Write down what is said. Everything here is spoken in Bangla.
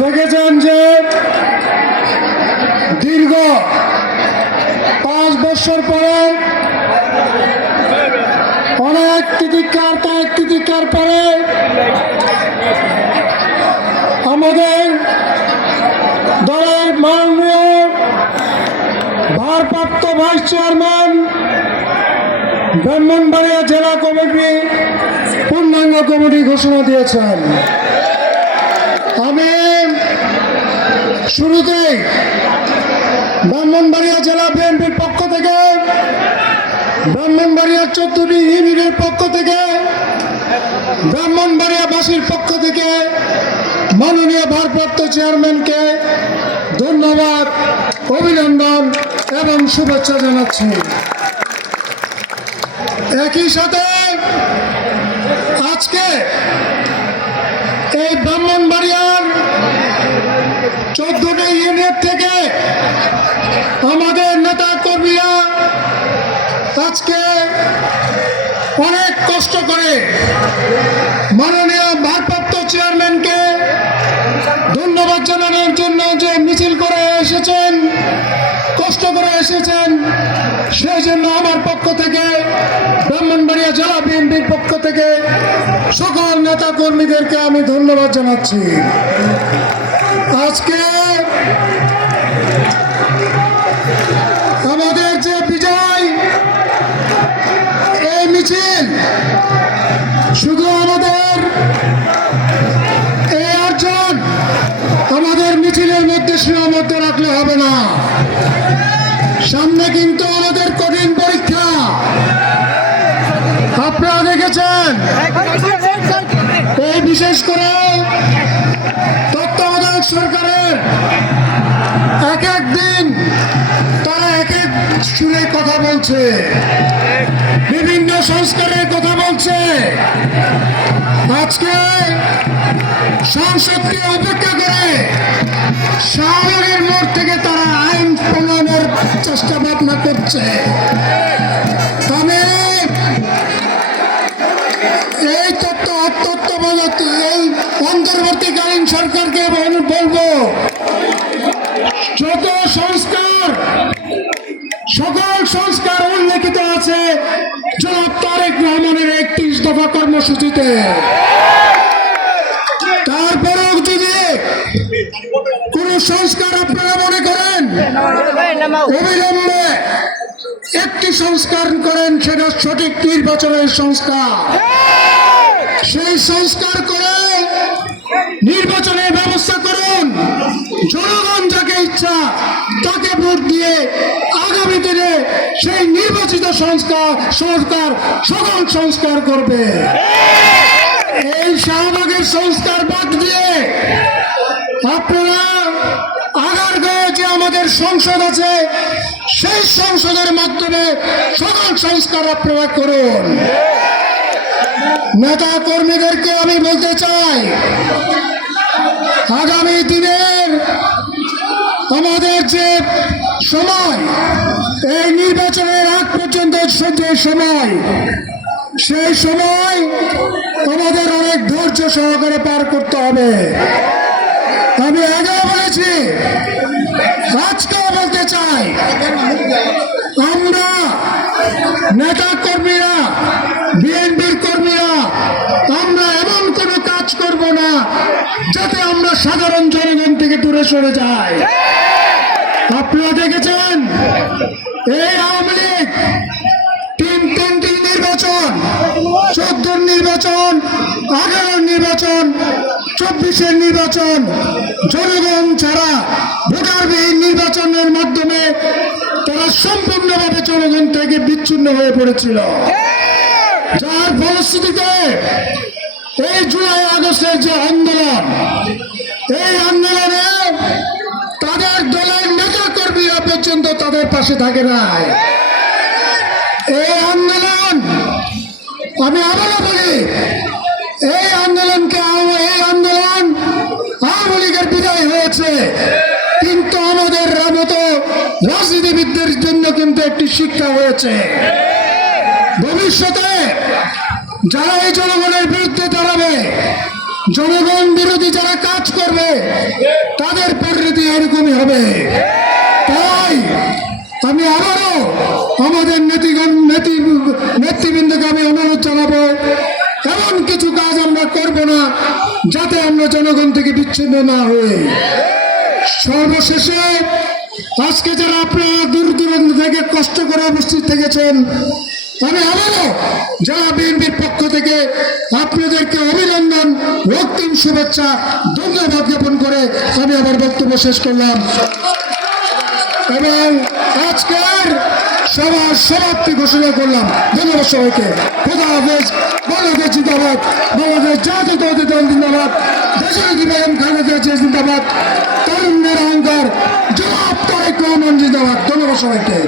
দেখেছেন যে দীর্ঘ 5 বছর পরে অনেক তিতিক্ষার পরে আমাদের দলের মাননীয় ভারপ্রাপ্ত ভাইস চেয়ারম্যান ব্রাহ্মণবাড়িয়া জেলা কমিটি পূর্ণাঙ্গ কমিটি ঘোষণা দিয়েছেন। আমি শুরুতেই ব্রাহ্মণবাড়িয়া জেলা বিএনপির পক্ষ থেকে, ব্রাহ্মণবাড়িয়া 14টি ইউনিটের পক্ষ থেকে, ব্রাহ্মণবাড়িয়াবাসীর পক্ষ থেকে মাননীয় ভারপ্রাপ্ত চেয়ারম্যানকে ধন্যবাদ, অভিনন্দন এবং শুভেচ্ছা জানাচ্ছি। একই সাথে আজকে এই ব্রাহ্মণবাড়িয়ার 14টি ইউনিট থেকে আমাদের নেতা কর্মীরা আজকে অনেক কষ্ট করে মাননীয় ভারপ্রাপ্ত চেয়ারম্যানকে ধন্যবাদ জানানোর জন্য যে মিছিল করে এসেছেন, কষ্ট করে এসেছেন, সেই জন্য আমার পক্ষ থেকে, ব্রাহ্মণবাড়িয়া জেলা বিএনপির পক্ষ থেকে সকল নেতা কর্মীদেরকে আমি ধন্যবাদ জানাচ্ছি। আজকে আমাদের যে বিজয়, এই মিছিল শুধু আমাদের এই অর্জন আমাদের মিছিলের মধ্যে সীমাবদ্ধ রাখলে হবে না। সামনে কিন্তু আমাদের কঠিন পরীক্ষা। আপনারা দেখেছেন এই বিশেষ করে তত্ত্বাবধায়ক সরকারের এক এক দিন তারা এক এক সুরে কথা বলছে, বিভিন্ন সংস্কারের কথা বলছে। আজকে সংসদকে অপেক্ষা করে শাহবাগের মোড় থেকে তারা আইন প্রণয়নের চেষ্টা ভাবনা করছে। তবে এই এই অন্তর্বর্তীকালীন সরকারকে বলবো, যত সংস্কার, সকল সংস্কার উল্লেখিত আছে জনাব তারেক রহমানের 31 দফা কর্মসূচিতে। তারপরেও যদি কোন সংস্কার আপনারা মনে করেন অবিলম্বে একটি সংস্কার করেন, সেটা সঠিক নির্বাচনের সংস্কার। সেই সংস্কার করে নির্বাচনের ব্যবস্থা করুন। জনগণ যাকে ইচ্ছা তাকে ভোট দিয়ে আগামী দিনে সেই নির্বাচিত সরকার সকল সংস্কার করবে। এই শাহবাগের সংস্কার বাদ দিয়ে আপনারা আগারগাঁয়ে যে আমাদের সংসদ আছে, সেই সংসদের মাধ্যমে সকল সংস্কার আপনারা করুন। নেতা কর্মীদেরকে আমি বলতে চাই, আগামী দিনের আমাদের যে সময়, এই নির্বাচনের আগ পর্যন্ত যে সময়, সেই সময় আমাদের অনেক ধৈর্য সহকারে পার করতে হবে। আমি আগেও বলেছি, আজকেও বলতে চাই, আমরা নেতা কর্মীরা, বিএনপির কর্মীরা, আমরা এমন কোনো কাজ করব না যাতে আমরা সাধারণ জনগণ থেকে দূরে সরে যাই। আপনারা দেখেছেন এই আওয়ামী লীগ তিনটি নির্বাচন, 14 নির্বাচন, 18 নির্বাচন, 24-এর নির্বাচন, জনগণ ছাড়া ভোটারবিহীন নির্বাচনের মাধ্যমে তারা সম্পূর্ণভাবে জনগণ থেকে বিচ্ছিন্ন হয়ে পড়েছিল। যার ফলশ্রুতিতে এই জুলাই আগস্টের যে আন্দোলন, এই আন্দোলনে তাদের দলের নেতা কর্মীরা পর্যন্ত তাদের পাশে থাকে নাই। এই আন্দোলন, আমি আবারও বলি, এই আন্দোলন আওয়ামী লীগের বিদায় হয়েছে, কিন্তু আমাদের মতো রাজনীতিবিদদের জন্য কিন্তু একটি শিক্ষা হয়েছে। ভবিষ্যতে যারা এই জনগণের বিরুদ্ধে দাঁড়াবে, জনগণ বিরোধী যারা কাজ করবে তাদের পরিণতি এরকমই হবে। তাই আমি আবারও আমাদের নেতৃবৃন্দকে আমি অনুরোধ জানাবো, এমন কিছু কাজ আমরা করব না যাতে আমরা জনগণ থেকে বিচ্ছিন্ন না হই। সর্বশেষে আজকে যারা আপনারা দূর দূরান্ত থেকে কষ্ট করে উপস্থিত থেকেছেন, আমি আবারও যারা বিএনপির পক্ষ থেকে আপনাদেরকে অভিনন্দন, রক্তিম শুভেচ্ছা, ধন্যবাদ জ্ঞাপন করে আমি আমার বক্তব্য শেষ করলাম এবং আজকের সবার সমাপ্তি ঘোষণা করলাম। ধন্যবাদ সবাইকে। খোদা হাফেজ। বাংলাদেশ জিন্দাবাদ। বাংলাদেশ জাতীয়তাবাদী দল জিন্দাবাদ। দেশের ইব্রাহিম খালেদা জিয়া জিন্দাবাদ। তরুণের অহংকার জনাব তারেক রহমান জিন্দাবাদ। ধন্যবাদ সবাইকে।